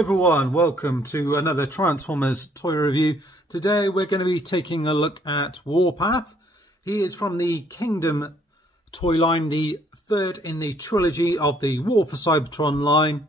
everyone, welcome to another Transformers toy review. Today we're going to be taking a look at Warpath. He is from the Kingdom toy line, the third in the trilogy of the War for Cybertron line,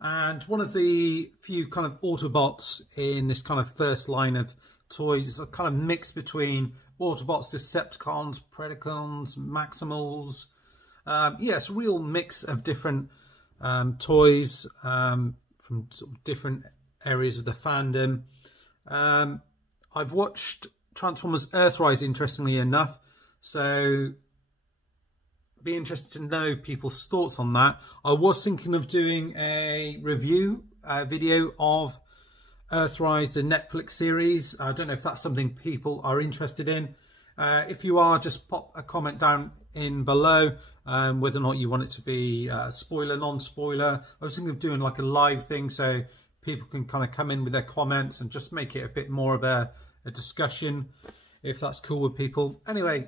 and one of the few kind of Autobots in this kind of first line of toys. It's a kind of mix between Autobots, Decepticons, Predacons, Maximals. Yeah, it's a real mix of different toys from sort of different areas of the fandom. I've watched Transformers Earthrise, interestingly enough, so be interested to know people's thoughts on that. I was thinking of doing a review video of Earthrise, the Netflix series. I don't know if that's something people are interested in. If you are, just pop a comment down in below whether or not you want it to be spoiler, non-spoiler. I was thinking of doing like a live thing so people can kind of come in with their comments and just make it a bit more of a discussion, if that's cool with people. Anyway,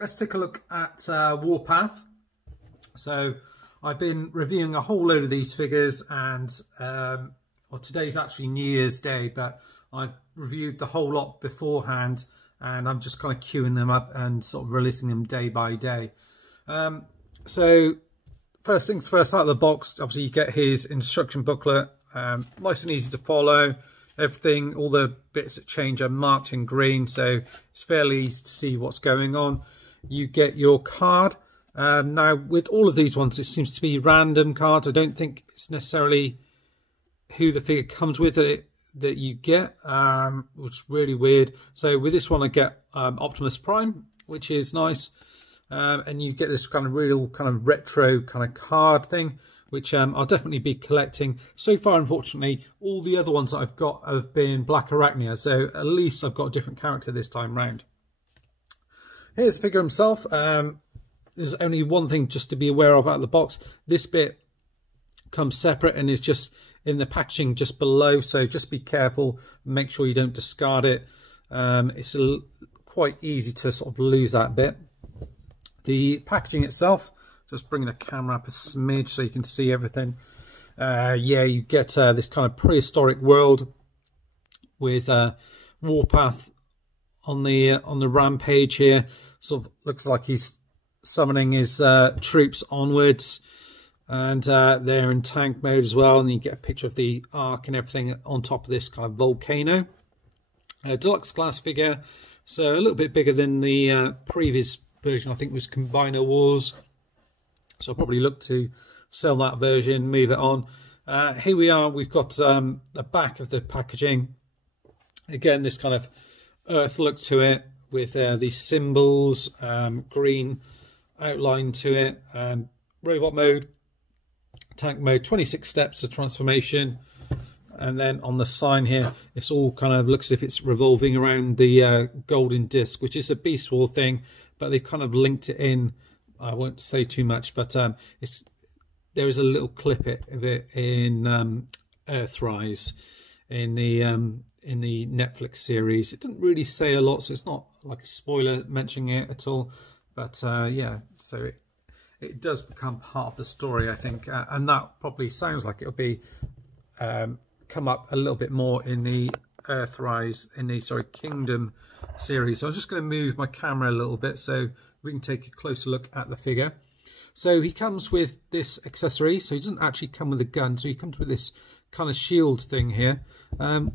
let's take a look at Warpath. So I've been reviewing a whole load of these figures, and well, today's actually New Year's Day, but I've reviewed the whole lot beforehand, and I'm just kind of queuing them up and sort of releasing them day by day. So first things first, out of the box, obviously you get his instruction booklet, nice and easy to follow. Everything, all the bits that change are marked in green, so it's fairly easy to see what's going on. You get your card. Now with all of these ones, it seems to be random cards. I don't think it's necessarily who the figure comes with that you get, which is really weird. So with this one I get Optimus Prime, which is nice, and you get this kind of real kind of retro kind of card thing, which I'll definitely be collecting. So far, unfortunately, all the other ones that I've got have been Black Arachnia, so at least I've got a different character this time round. Here's the figure himself. There's only one thing just to be aware of out of the box. This bit comes separate and is just in the packaging just below, so just be careful, make sure you don't discard it. It's quite easy to sort of lose that bit. The packaging itself, just bring the camera up a smidge so you can see everything. Yeah, you get this kind of prehistoric world with Warpath on the rampage here. Sort of looks like he's summoning his troops onwards, and they're in tank mode as well, and you get a picture of the Ark and everything on top of this kind of volcano. Deluxe glass figure, so a little bit bigger than the previous version. I think was Combiner Wars, so I'll probably look to sell that version, move it on. Here we are, we've got the back of the packaging. Again, this kind of Earth look to it with these symbols, green outline to it, and robot mode, tank mode, 26 steps of transformation. And then on the sign here, it's all kind of looks as if it's revolving around the golden disc, which is a Beast War thing, but they've kind of linked it in. I won't say too much, but there is a little clip of it in Earthrise in the Netflix series. It didn't really say a lot, so it's not like a spoiler mentioning it at all. But yeah, so it does become part of the story, I think, and that probably sounds like it'll be come up a little bit more in the Earthrise, in the Kingdom series. So I'm just going to move my camera a little bit so we can take a closer look at the figure. So he comes with this accessory, so he doesn't actually come with a gun, so he comes with this kind of shield thing here,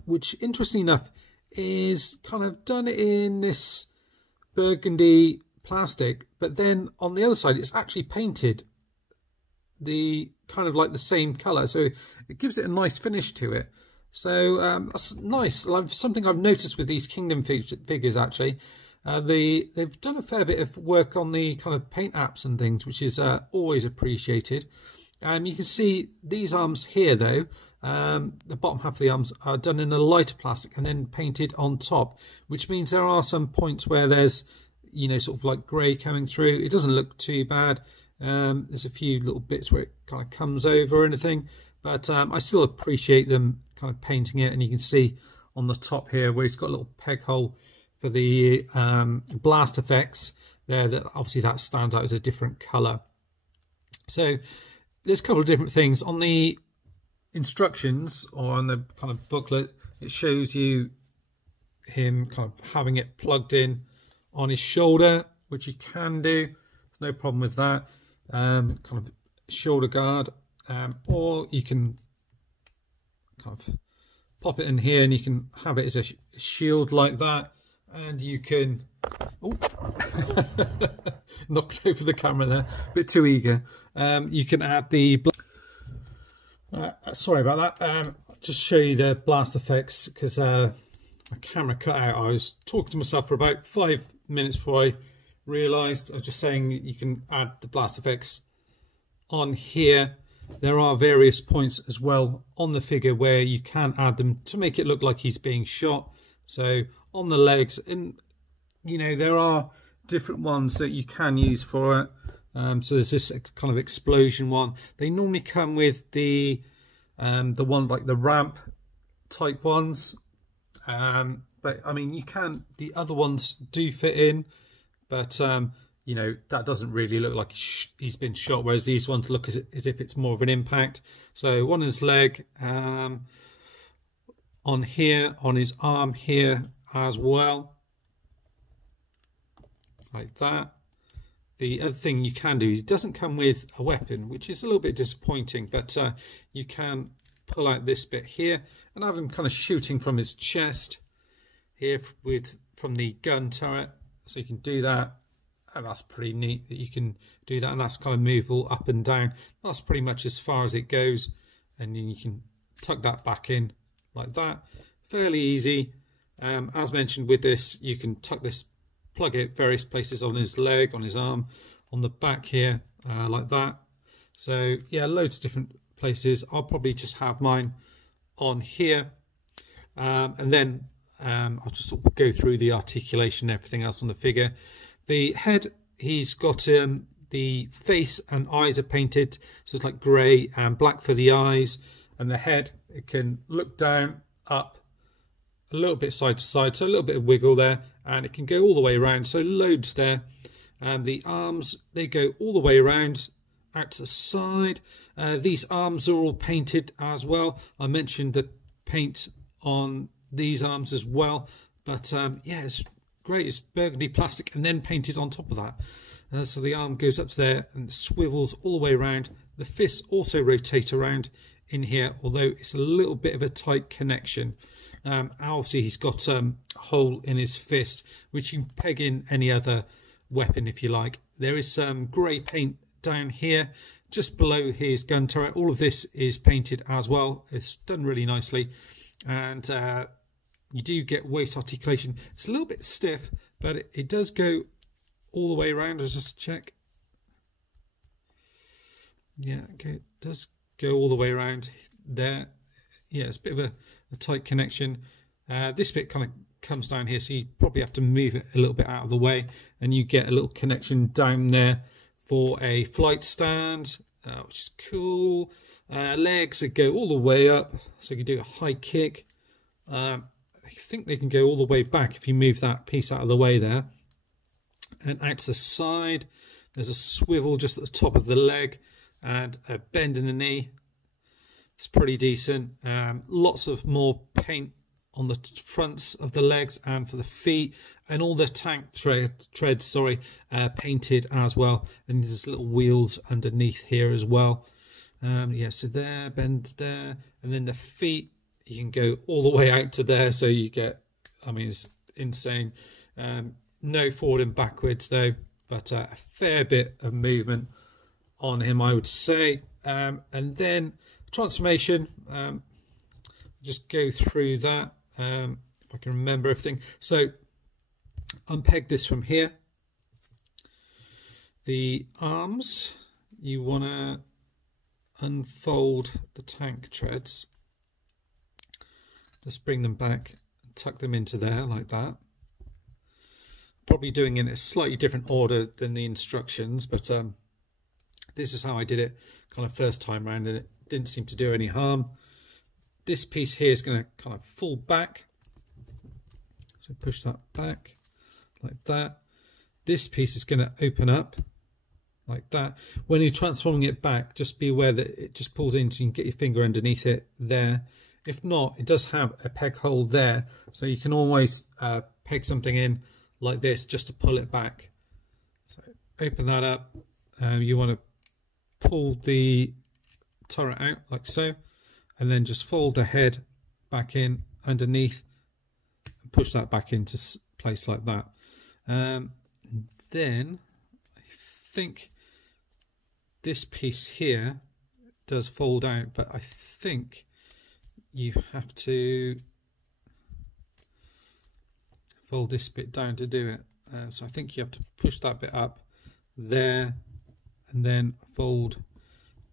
which interestingly enough is kind of done in this burgundy plastic, but then on the other side it's actually painted the kind of like the same color, so it gives it a nice finish to it. So that's nice. Something I've noticed with these Kingdom figures actually, they've done a fair bit of work on the kind of paint apps and things, which is always appreciated. You can see these arms here though, the bottom half of the arms are done in a lighter plastic and then painted on top, which means there are some points where there's, you know, sort of like grey coming through. It doesn't look too bad. There's a few little bits where it kind of comes over or anything, but I still appreciate them kind of painting it. And you can see on the top here where it's got a little peg hole for the blast effects there, that obviously that stands out as a different colour. So there's a couple of different things on the instructions, or on the kind of booklet, it shows you him kind of having it plugged in on his shoulder, which you can do. There's no problem with that. Kind of shoulder guard, or you can kind of pop it in here and you can have it as a shield like that, and you can knocked over the camera there, a bit too eager. You can add the sorry about that, just show you the blast effects, because my camera cut out. I was talking to myself for about 5 minutes before I realised. I was just saying you can add the blast effects on here. There are various points as well on the figure where you can add them to make it look like he's being shot. So on the legs, and you know, there are different ones that you can use for it. So there's this kind of explosion one. They normally come with the one like the ramp type ones, but I mean, you can, the other ones do fit in, but you know, that doesn't really look like he's been shot, whereas these ones look as if it's more of an impact. So one on his leg, on here, on his arm here as well, like that. The other thing you can do is it doesn't come with a weapon, which is a little bit disappointing, but you can pull out this bit here and have him kind of shooting from his chest here from the gun turret. So you can do that, and that's pretty neat that you can do that, and that's kind of movable up and down. That's pretty much as far as it goes, and then you can tuck that back in like that. Fairly easy. As mentioned with this, you can tuck this, plug it various places on his leg, on his arm, on the back here, like that. So yeah, loads of different places. I'll probably just have mine on here, and then I'll just sort of go through the articulation and everything else on the figure. The head, he's got the face and eyes are painted, so it's like grey and black for the eyes, and the head, it can look down, up, a little bit side to side, so a little bit of wiggle there, and it can go all the way around, so loads there. And the arms, they go all the way around, out to the side. These arms are all painted as well. I mentioned the paint on these arms as well, but yeah, it's great. It's burgundy plastic and then painted on top of that. So the arm goes up to there and swivels all the way around. The fists also rotate around in here, although it's a little bit of a tight connection. Obviously he's got a hole in his fist, which you can peg in any other weapon if you like. There is some grey paint down here just below his gun turret. All of this is painted as well. It's done really nicely, and you do get waist articulation. It's a little bit stiff, but it does go all the way around. Let's just check. Yeah, okay, it does go all the way around there. Yeah, it's a bit of a tight connection. This bit kind of comes down here, so you probably have to move it a little bit out of the way, and you get a little connection down there for a flight stand, which is cool. Legs that go all the way up, so you can do a high kick. I think they can go all the way back if you move that piece out of the way there. And out to the side, there's a swivel just at the top of the leg and a bend in the knee. It's pretty decent. Lots of more paint on the fronts of the legs and for the feet, and all the tank treads, painted as well. And there's little wheels underneath here as well. Yeah, so there, bend there, and then the feet, you can go all the way out to there, so you get, I mean, it's insane. No forward and backwards though, but a fair bit of movement on him, I would say. And then transformation, just go through that, if I can remember everything. So unpeg this from here. The arms, you want to unfold the tank treads, just bring them back and tuck them into there like that. Probably doing it in a slightly different order than the instructions, but this is how I did it kind of first time around, and it didn't seem to do any harm. This piece here is going to kind of fall back, so push that back like that. This piece is going to open up like that. When you're transforming it back, just be aware that it just pulls in, so you can get your finger underneath it there. If not, it does have a peg hole there, so you can always peg something in like this just to pull it back. So open that up. You want to pull the turret out like so, and then just fold the head back in underneath and push that back into place like that. Then I think this piece here does fold out, but I think you have to fold this bit down to do it. So I think you have to push that bit up there and then fold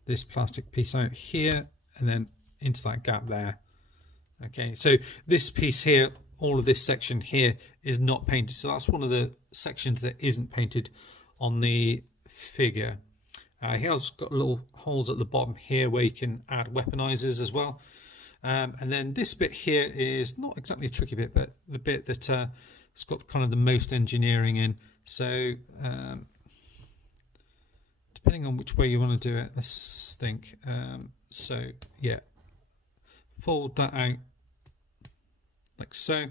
this plastic piece out here and then into that gap there. Okay, so this piece here, all of this section here is not painted, so that's one of the sections that isn't painted on the figure. He has got little holes at the bottom here where you can add weaponizers as well. And then this bit here is not exactly a tricky bit, but the bit that it's got kind of the most engineering in. So depending on which way you want to do it, let's think. So yeah, fold that out like so.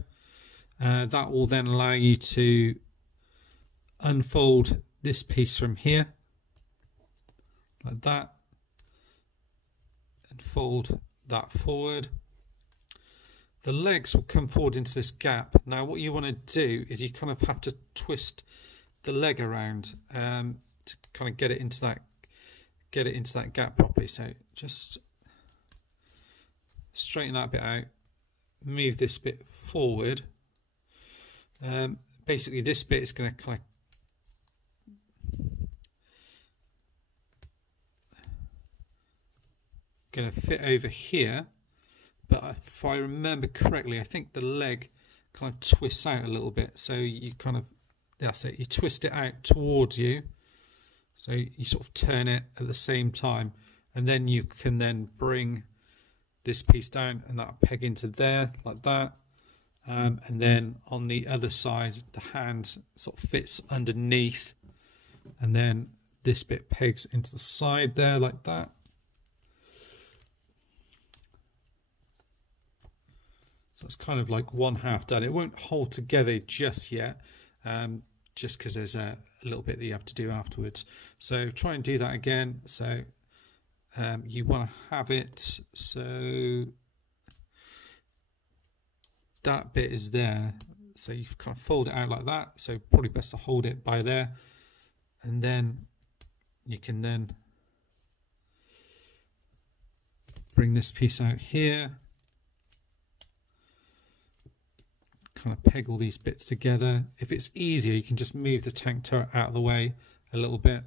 That will then allow you to unfold this piece from here like that and fold that forward. The legs will come forward into this gap. Now what you want to do is you kind of have to twist the leg around to kind of get it into that gap properly. So just straighten that bit out, move this bit forward. Basically this bit is going to kind of fit over here, but if I remember correctly, I think the leg kind of twists out a little bit, so you kind of, that's it, you twist it out towards you, so you sort of turn it at the same time, and then you can then bring this piece down and that'll peg into there like that. And then on the other side the hand sort of fits underneath, and then this bit pegs into the side there like that. So it's kind of like one half done. It won't hold together just yet, just because there's a little bit that you have to do afterwards. So try and do that again. So you want to have it so that bit is there, so you kind of fold it out like that, so probably best to hold it by there, and then you can then bring this piece out here, kind of peg all these bits together. If it's easier, you can just move the tank turret out of the way a little bit.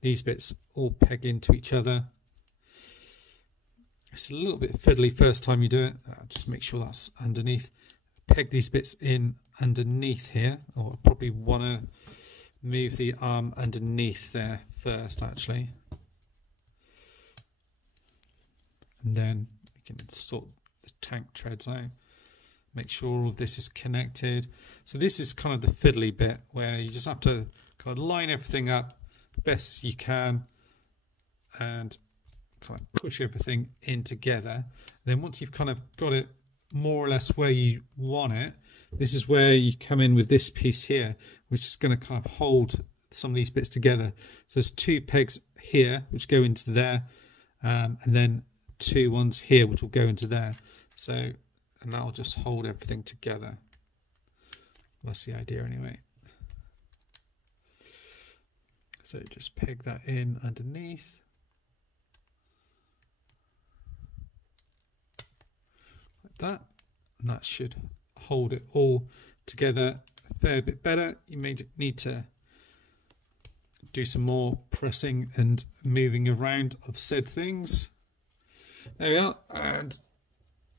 These bits all peg into each other. It's a little bit fiddly first time you do it. Just make sure that's underneath. Peg these bits in underneath here, or probably want to move the arm underneath there first actually. And then you can sort the tank treads out. Make sure all of this is connected. So this is kind of the fiddly bit where you just have to kind of line everything up best you can and kind of push everything in together. Then once you've kind of got it more or less where you want it, this is where you come in with this piece here, which is going to kind of hold some of these bits together. So there's two pegs here which go into there, and then two ones here which will go into there. So, and that'll just hold everything together. That's the idea anyway. So just peg that in underneath. Like that. And that should hold it all together a fair bit better. You may need to do some more pressing and moving around of said things. There we are, and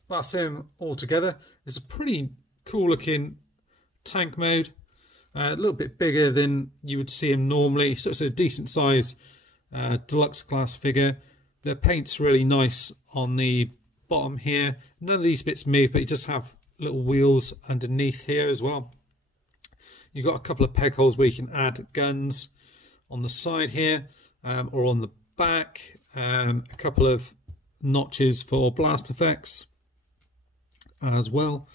that's him all together. It's a pretty cool looking tank mode. A little bit bigger than you would see him normally, so it's a decent size deluxe class figure. The paint's really nice on the bottom here. None of these bits move, but you just have little wheels underneath here as well. You've got a couple of peg holes where you can add guns on the side here, or on the back. A couple of notches for blast effects as well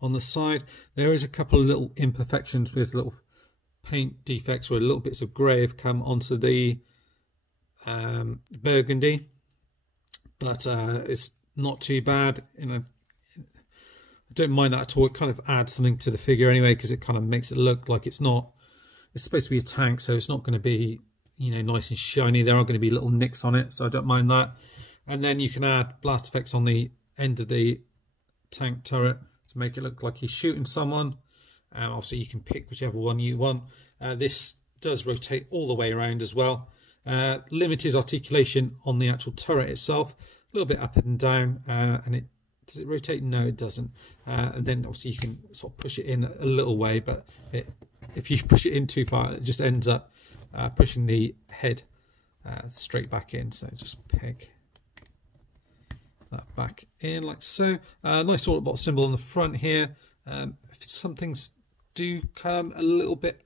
on the side. There is a couple of little imperfections with little paint defects where little bits of grey have come onto the burgundy, but it's not too bad. I don't mind that at all. It kind of adds something to the figure anyway, because it kind of makes it look like it's supposed to be a tank, so it's not going to be, you know, nice and shiny. There are going to be little nicks on it, so I don't mind that. And then you can add blast effects on the end of the tank turret to make it look like he's shooting someone. Obviously you can pick whichever one you want. This does rotate all the way around as well. Limited articulation on the actual turret itself, a little bit up and down, and does it rotate? No, it doesn't. And then obviously you can sort of push it in a little way, but if you push it in too far, it just ends up pushing the head straight back in. So just pick that back in like so. Nice sort of symbol on the front here. Some things do come a little bit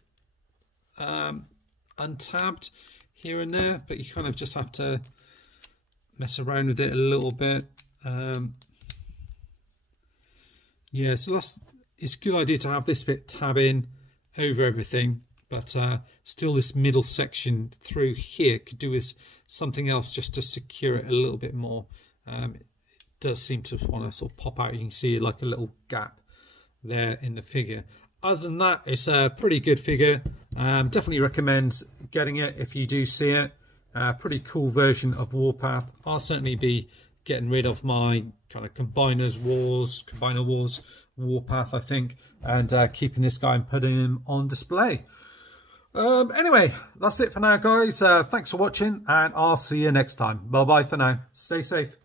untabbed here and there, but you kind of just have to mess around with it a little bit. Yeah, so it's a good idea to have this bit tab in over everything, but still this middle section through here could do with something else just to secure it a little bit more. It does seem to want to sort of pop out. You can see like a little gap there in the figure. Other than that, it's a pretty good figure. Definitely recommend getting it if you do see it. Pretty cool version of Warpath. I'll certainly be getting rid of my kind of Combiner Wars Warpath, I think, and keeping this guy and putting him on display. Anyway, that's it for now, guys. Thanks for watching, and I'll see you next time. Bye bye for now. Stay safe.